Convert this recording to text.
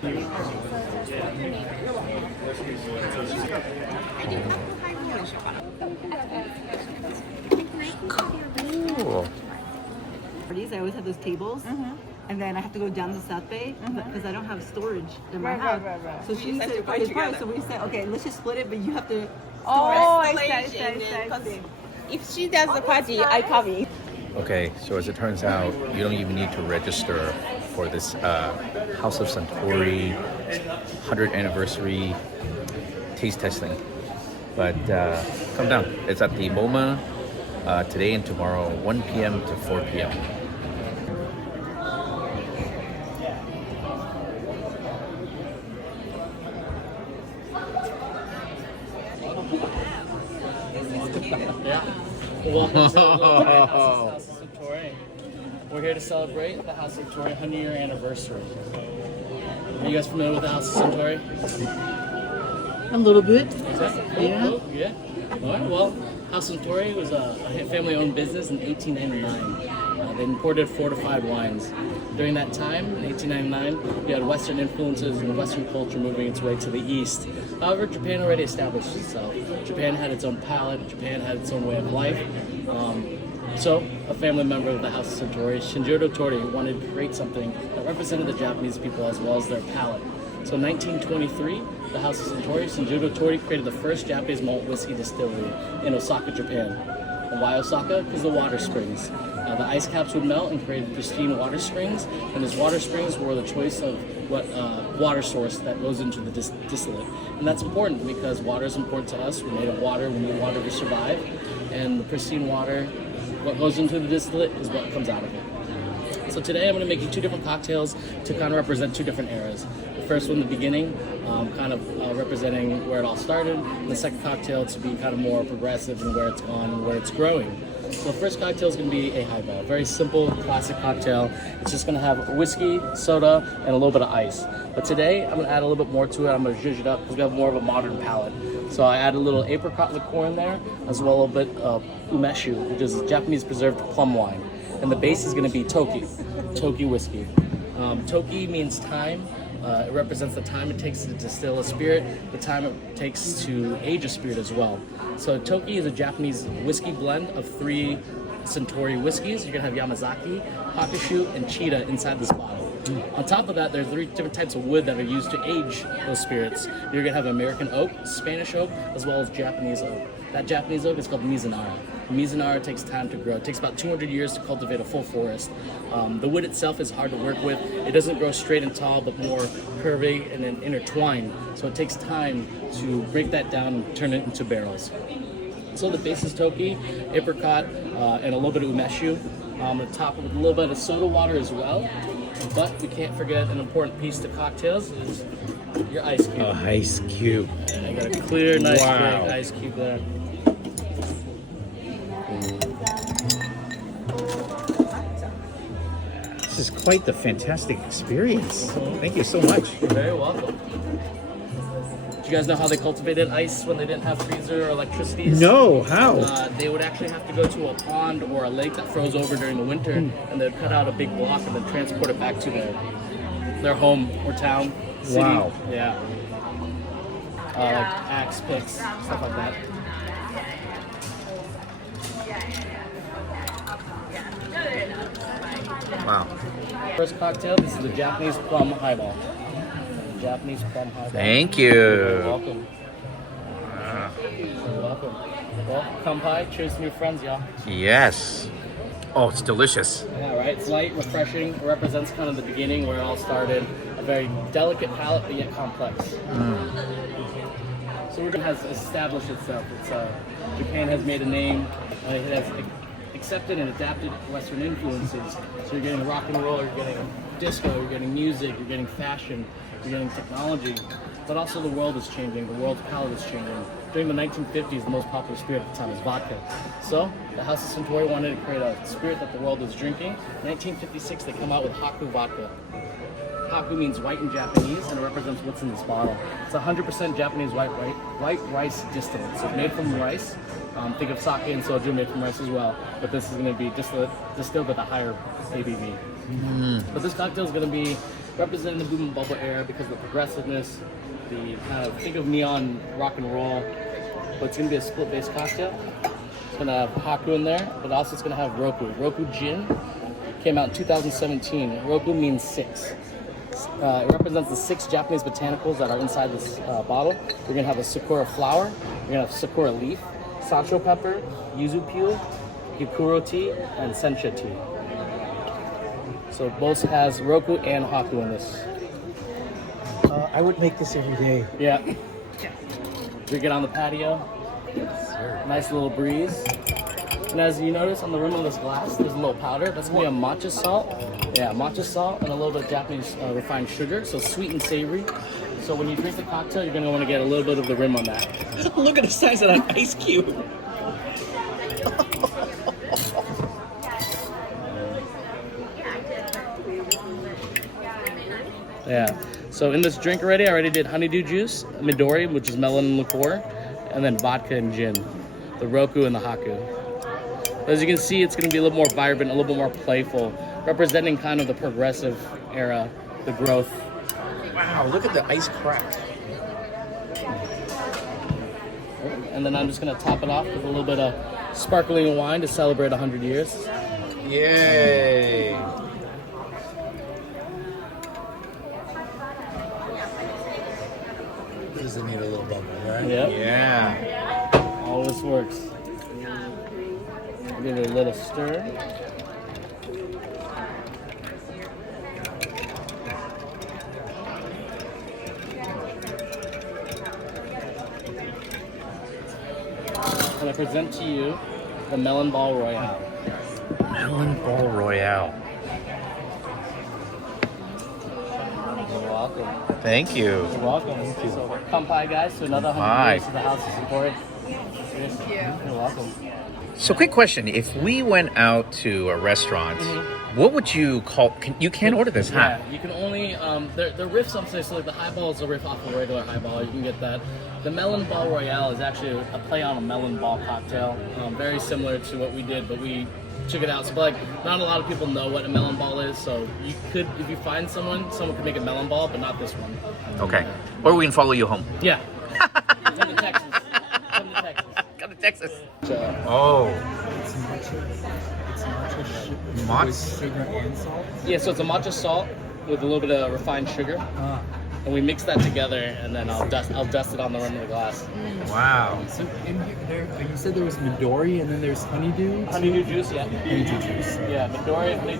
Cool. I always have those tables, and then I have to go down to South Bay because I don't have storage in my house. Right. So she said, so we said, okay, let's just split it, but you have to. If she does the party, I come in. Okay, so as it turns out, you don't even need to register for this House of Suntory 100th anniversary taste testing. But come down. It's at the MOMA today and tomorrow, 1 p.m. to 4 p.m. Yeah. Welcome to the House of Suntory. We're here to celebrate the House of Suntory 100-year anniversary. Are you guys familiar with the House of Suntory? A little bit. Yeah. Yeah. All right. Well, House of Suntory was a family-owned business in 1899. They imported fortified wines. During that time, in 1899, you had Western influences and Western culture moving its way to the east. However, Japan already established itself. Japan had its own palate. Japan had its own way of life. So, a family member of the House of Suntory, Shinjiro Tori, wanted to create something that represented the Japanese people as well as their palate. So in 1923, the House of Suntory, Shinjiro Tori created the first Japanese malt whiskey distillery in Osaka, Japan. And why Osaka? Because the water springs. The ice caps would melt and create pristine water springs, and those water springs were the choice of what water source that goes into the distillate. And that's important because water is important to us. We're made of water. We need water to survive. And the pristine water, what goes into the distillate is what comes out of it. So today I'm going to make you two different cocktails to kind of represent two different eras. The first one, the beginning, representing where it all started, and the second cocktail to be kind of more progressive and where it's gone and where it's growing. So the first cocktail is going to be a highball, very simple, classic cocktail. It's just going to have whiskey, soda, and a little bit of ice. But today I'm going to add a little bit more to it. I'm going to zhuzh it up because we have more of a modern palate. So I add a little apricot liqueur in there, as well as a bit of umeshu, which is Japanese preserved plum wine. And the base is going to be Toki whiskey. Toki means time. It represents the time it takes to distill a spirit, the time it takes to age a spirit as well. So Toki is a Japanese whiskey blend of 3 Suntory whiskeys. You're going to have Yamazaki, Hakushu, and Cheetah inside this bottle. On top of that, there are 3 different types of wood that are used to age those spirits. You're going to have American oak, Spanish oak, as well as Japanese oak. That Japanese oak is called Mizunara. Mizunara takes time to grow. It takes about 200 years to cultivate a full forest. The wood itself is hard to work with. It doesn't grow straight and tall, but more curvy and then intertwined. So it takes time to break that down and turn it into barrels. So the base is Toki, apricot, and a little bit of umeshu. On top of it, a little bit of soda water as well. But we can't forget an important piece to cocktails is your ice cube. Oh, ice cube. I got a clear, nice big ice cube there. This is quite the fantastic experience. Thank you so much. You're very welcome. Do you guys know how they cultivated ice when they didn't have freezer or electricity? No, how? They would actually have to go to a pond or a lake that froze over during the winter, and they'd cut out a big block and then transport it back to their home or town, city. Wow. Yeah. Like axe picks, stuff like that. Wow. First cocktail, this is the Japanese plum highball. Japanese plum highball. Thank you. You're welcome. You're welcome. Well, kampai, cheers to new friends, y'all. Yes. Oh, it's delicious. Yeah, right? It's light, refreshing. It represents kind of the beginning where it all started. A very delicate palate, but yet complex. So Oregon has established itself. Japan has made a name. It has accepted and adapted Western influences. So you're getting rock and roll, you're getting disco, you're getting music, you're getting fashion, you're getting technology. But also the world is changing. The world's palate is changing. During the 1950s, the most popular spirit at the time was vodka. So the House of Suntory wanted to create a spirit that the world was drinking. In 1956, they come out with Haku vodka. Haku means white in Japanese, and it represents what's in this bottle. It's 100% Japanese white rice distillate. So it's made from rice. Think of sake and soju made from rice as well. But this is going to be distilled with a higher ABV. But this cocktail is going to be representing the boom and bubble era because of the progressiveness, the kind of, think of neon rock and roll, but it's gonna be a split base cocktail. It's gonna have Haku in there, but also it's gonna have Roku. Roku Gin came out in 2017. Roku means 6. It represents the 6 Japanese botanicals that are inside this bottle. You're gonna have a sakura flower, you're gonna have sakura leaf, sancho pepper, yuzu peel, hikuro tea, and sencha tea. So it both has Roku and Haku in this. I would make this every day. Yeah. Drink it on the patio. Nice little breeze. And as you notice on the rim of this glass, there's a little powder. That's gonna be a matcha salt. Yeah, matcha salt and a little bit of Japanese refined sugar, so sweet and savory. So when you drink the cocktail, you're gonna want to get a little bit of the rim on that. Look at the size of that ice cube. Yeah. So in this drink already, I already did honeydew juice, Midori, which is melon and liqueur, and then vodka and gin, the Roku and the Haku. As you can see, it's going to be a little more vibrant, a little bit more playful, representing kind of the progressive era, the growth. Wow, look at the ice crack. And then I'm just going to top it off with a little bit of sparkling wine to celebrate 100 years. Yay! Does it need a little bubble, right? Yep. Yeah. All this works. Give it a little stir. And I present to you the Melon Ball Royale. Melon Ball Royale. You're welcome. Thank you. You're welcome. So, kampai, guys, to another 100 Kampai. years of the House of Suntory. You're welcome. So, quick question: if we went out to a restaurant, what would you call? You can't order this, huh? Yeah, you can only the riffs upstairs. So like the highball is a riff off a regular highball. You can get that. The Melon Ball Royale is actually a play on a melon ball cocktail, very similar to what we did, but we took it out. So like, not a lot of people know what a melon ball is. So you could, if you find someone could make a melon ball, but not this one. Okay. Or we can follow you home. Yeah. Come to Texas. Come to Texas. Come to Texas. So, Oh. It's matcha sugar and salt. yeah, so it's a matcha salt with a little bit of refined sugar, and we mix that together, and then I'll dust it on the rim of the glass. Wow. So in here, you said there was Midori and then there's honeydew. Honeydew juice, yeah. Honeydew juice. Yeah, Midori.